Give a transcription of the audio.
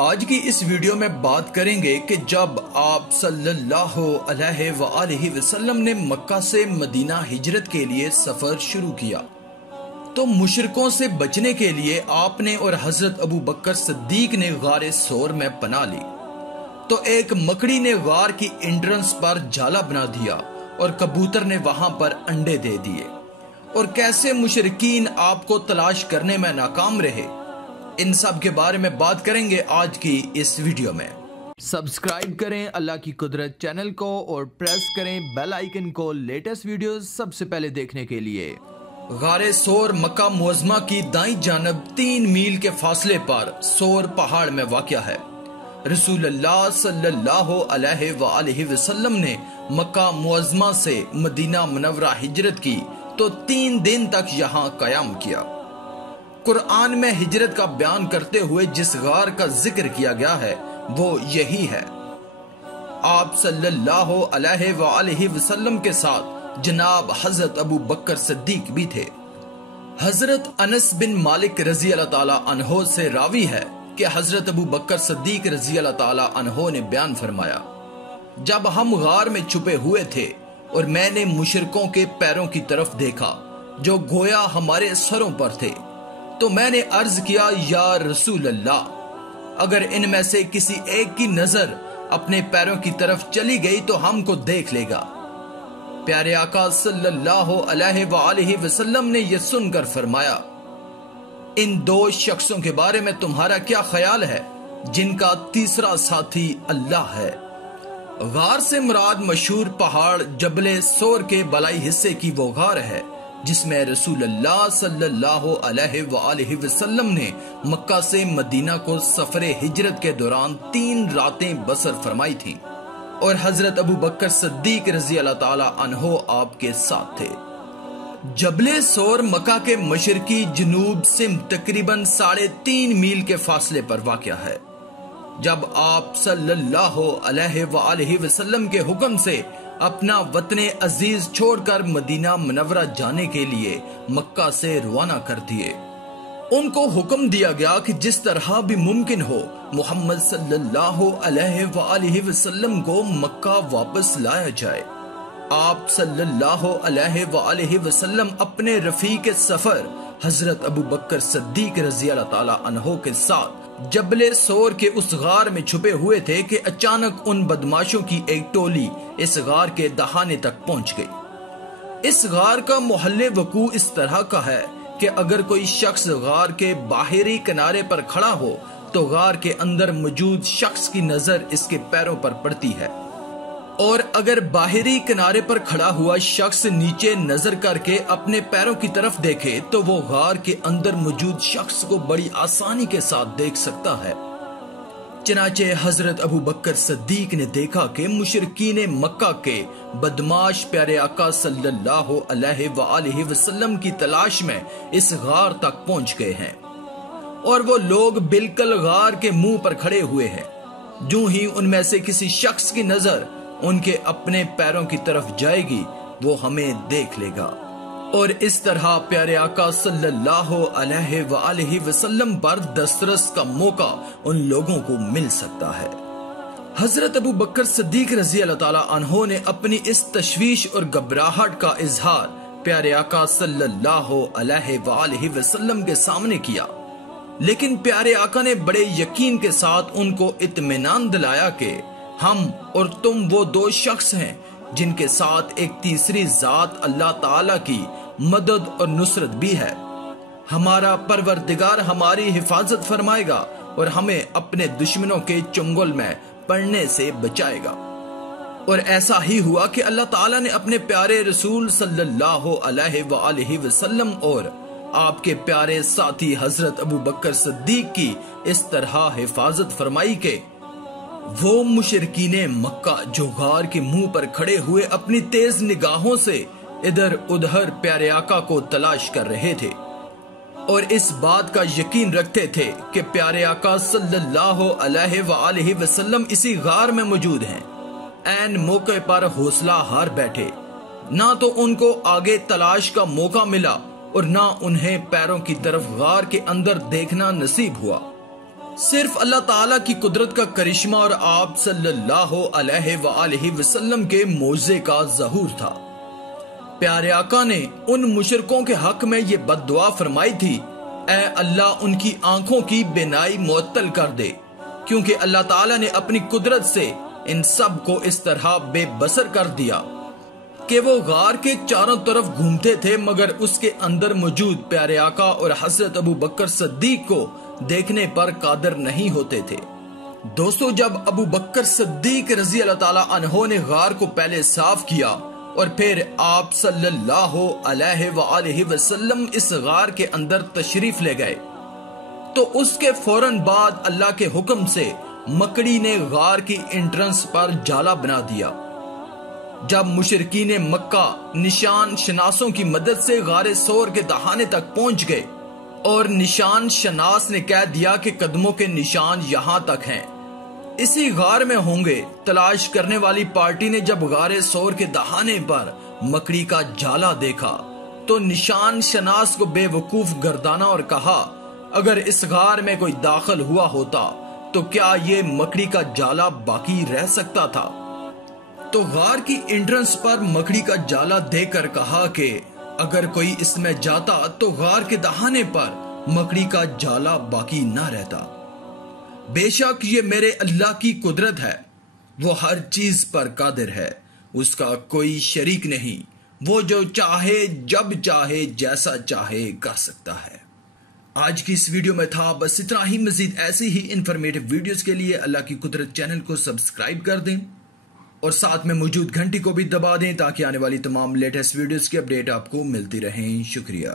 آج کی اس ویڈیو میں بات کریں گے کہ جب آپ صلی اللہ علیہ وآلہ وسلم نے مکہ سے مدینہ ہجرت کے لیے سفر شروع کیا تو مشرکوں سے بچنے کے لیے آپ نے اور حضرت ابو بکر صدیق نے غار ثور میں پناہ لی تو ایک مکڑی نے غار کی انٹرنس پر جالا بنا دیا اور کبوتر نے وہاں پر انڈے دے دیے اور کیسے مشرکین آپ کو تلاش کرنے میں ناکام رہے، ان سب کے بارے میں بات کریں گے آج کی اس ویڈیو میں۔ سبسکرائب کریں اللہ کی قدرت چینل کو اور پریس کریں بیل آئیکن کو لیٹسٹ ویڈیوز سب سے پہلے دیکھنے کے لیے۔ غار ثور مکہ معظمہ کی دائیں جانب 3 میل کے فاصلے پر ثور پہاڑ میں واقع ہے۔ رسول اللہ صلی اللہ علیہ وآلہ وسلم نے مکہ معظمہ سے مدینہ منورہ ہجرت کی تو 3 دن تک یہاں قیام کیا۔ قرآن میں ہجرت کا بیان کرتے ہوئے جس غار کا ذکر کیا گیا ہے وہ یہی ہے۔ آپ صلی اللہ علیہ وآلہ وسلم کے ساتھ جناب حضرت ابو بکر صدیق بھی تھے۔ حضرت انس بن مالک رضی اللہ تعالی عنہ سے راوی ہے کہ حضرت ابو بکر صدیق رضی اللہ تعالی عنہ نے بیان فرمایا، جب ہم غار میں چھپے ہوئے تھے اور میں نے مشرکوں کے پیروں کی طرف دیکھا جو گویا ہمارے سروں پر تھے تو میں نے عرض کیا، یا رسول اللہ، اگر ان میں سے کسی ایک کی نظر اپنے پیروں کی طرف چلی گئی تو ہم کو دیکھ لے گا۔ پیارے آقا صلی اللہ علیہ وآلہ وسلم نے یہ سن کر فرمایا، ان 2 شخصوں کے بارے میں تمہارا کیا خیال ہے جن کا تیسرا ساتھی اللہ ہے؟ غار سے مراد مشہور پہاڑ جبل ثور کے بالائی حصے کی وہ غار ہے جس میں رسول اللہ صلی اللہ علیہ وآلہ وسلم نے مکہ سے مدینہ کو سفر ہجرت کے دوران 3 راتیں بسر فرمائی تھی اور حضرت ابو بکر صدیق رضی اللہ تعالی عنہ آپ کے ساتھ تھے۔ جبل ثور مکہ کے مشرقی جنوب سمت تقریباً 3.5 میل کے فاصلے پر واقع ہے۔ جب آپ صلی اللہ علیہ وآلہ وسلم کے حکم سے اپنا وطن عزیز چھوڑ کر مدینہ منورہ جانے کے لیے مکہ سے روانہ کر دیے، ان کو حکم دیا گیا کہ جس طرح بھی ممکن ہو محمد صلی اللہ علیہ وآلہ وسلم کو مکہ واپس لایا جائے۔ آپ صلی اللہ علیہ وآلہ وسلم اپنے رفیق سفر حضرت ابو بکر صدیق رضی اللہ تعالی عنہ کے ساتھ جبل ثور کے اس غار میں چھپے ہوئے تھے کہ اچانک ان بدماشوں کی ایک ٹولی اس غار کے دہانے تک پہنچ گئی۔ اس غار کا محل وقوع اس طرح کا ہے کہ اگر کوئی شخص غار کے باہری کنارے پر کھڑا ہو تو غار کے اندر موجود شخص کی نظر اس کے پیروں پر پڑتی ہے، اور اگر باہری کنارے پر کھڑا ہوا شخص نیچے نظر کر کے اپنے پیروں کی طرف دیکھے تو وہ غار کے اندر موجود شخص کو بڑی آسانی کے ساتھ دیکھ سکتا ہے۔ چنانچہ حضرت ابو بکر صدیق نے دیکھا کہ مشرکین مکہ کے بدماش پیارے آقا صلی اللہ علیہ وآلہ وسلم کی تلاش میں اس غار تک پہنچ گئے ہیں اور وہ لوگ بالکل غار کے منہ پر کھڑے ہوئے ہیں۔ جو ہی ان میں سے کسی شخص کی نظر ان کے اپنے پیروں کی طرف جائے گی وہ ہمیں دیکھ لے گا، اور اس طرح پیارے آقا صلی اللہ علیہ وآلہ وسلم پر دسترس کا موقع ان لوگوں کو مل سکتا ہے۔ حضرت ابو بکر صدیق رضی اللہ تعالی عنہ نے اپنی اس تشویش اور گھبراہٹ کا اظہار پیارے آقا صلی اللہ علیہ وآلہ وسلم کے سامنے کیا، لیکن پیارے آقا نے بڑے یقین کے ساتھ ان کو اطمینان دلایا کہ ہم اور تم وہ 2 شخص ہیں جن کے ساتھ ایک تیسری ذات اللہ تعالی کی مدد اور نصرت بھی ہے۔ ہمارا پروردگار ہماری حفاظت فرمائے گا اور ہمیں اپنے دشمنوں کے چنگل میں پڑنے سے بچائے گا۔ اور ایسا ہی ہوا کہ اللہ تعالی نے اپنے پیارے رسول صلی اللہ علیہ وآلہ وسلم اور آپ کے پیارے ساتھی حضرت ابو بکر صدیق کی اس طرح حفاظت فرمائی کہ وہ مشرکین مکہ جو غار کے منہ پر کھڑے ہوئے اپنی تیز نگاہوں سے ادھر ادھر پیارے آقا کو تلاش کر رہے تھے اور اس بات کا یقین رکھتے تھے کہ پیارے آقا صلی اللہ علیہ وآلہ وسلم اسی غار میں موجود ہیں، عین موقع پر حوصلہ ہار بیٹھے۔ نہ تو ان کو آگے تلاش کا موقع ملا اور نہ انہیں پیروں کی طرف غار کے اندر دیکھنا نصیب ہوا۔ صرف اللہ تعالیٰ کی قدرت کا کرشمہ اور آپ صلی اللہ علیہ وآلہ وسلم کے معجزے کا ظہور تھا۔ پیارے آقا نے ان مشرکوں کے حق میں یہ بد دعا فرمائی تھی، اے اللہ ان کی آنکھوں کی بینائی معطل کر دے، کیونکہ اللہ تعالیٰ نے اپنی قدرت سے ان سب کو اس طرح بے بصر کر دیا کہ وہ غار کے چاروں طرف گھومتے تھے مگر اس کے اندر موجود پیارے آقا اور حضرت ابو بکر صدیق کو دیکھنے پر قادر نہیں ہوتے تھے۔ دوستو، جب ابو بکر صدیق رضی اللہ تعالیٰ عنہ نے غار کو پہلے صاف کیا اور پھر آپ صلی اللہ علیہ وآلہ وسلم اس غار کے اندر تشریف لے گئے تو اس کے فوراً بعد اللہ کے حکم سے مکڑی نے غار کی انٹرنس پر جالا بنا دیا۔ جب مشرکین مکہ نشان شناسوں کی مدد سے غار ثور کے دہانے تک پہنچ گئے اور نشان شناس نے کہہ دیا کہ قدموں کے نشان یہاں تک ہیں، اسی غار میں ہوں گے، تلاش کرنے والی پارٹی نے جب غار ثور کے دہانے پر مکڑی کا جالا دیکھا تو نشان شناس کو بے وقوف گردانا اور کہا، اگر اس غار میں کوئی داخل ہوا ہوتا تو کیا یہ مکڑی کا جالا باقی رہ سکتا تھا؟ تو غار کی انٹرنس پر مکڑی کا جالا دے کر کہا کہ اگر کوئی اس میں جاتا تو غار کے دہانے پر مکڑی کا جالا باقی نہ رہتا۔ بے شک یہ میرے اللہ کی قدرت ہے، وہ ہر چیز پر قادر ہے، اس کا کوئی شریک نہیں، وہ جو چاہے جب چاہے جیسا چاہے کر سکتا ہے۔ آج کی اس ویڈیو میں تھا بس اتنا ہی۔ مزید ایسی ہی انفارمیٹیو ویڈیوز کے لیے اللہ کی قدرت چینل کو سبسکرائب کر دیں اور ساتھ میں موجود گھنٹی کو بھی دبا دیں تاکہ آنے والی تمام لیٹسٹ ویڈیوز کی اپڈیٹ آپ کو ملتی رہیں۔ شکریہ۔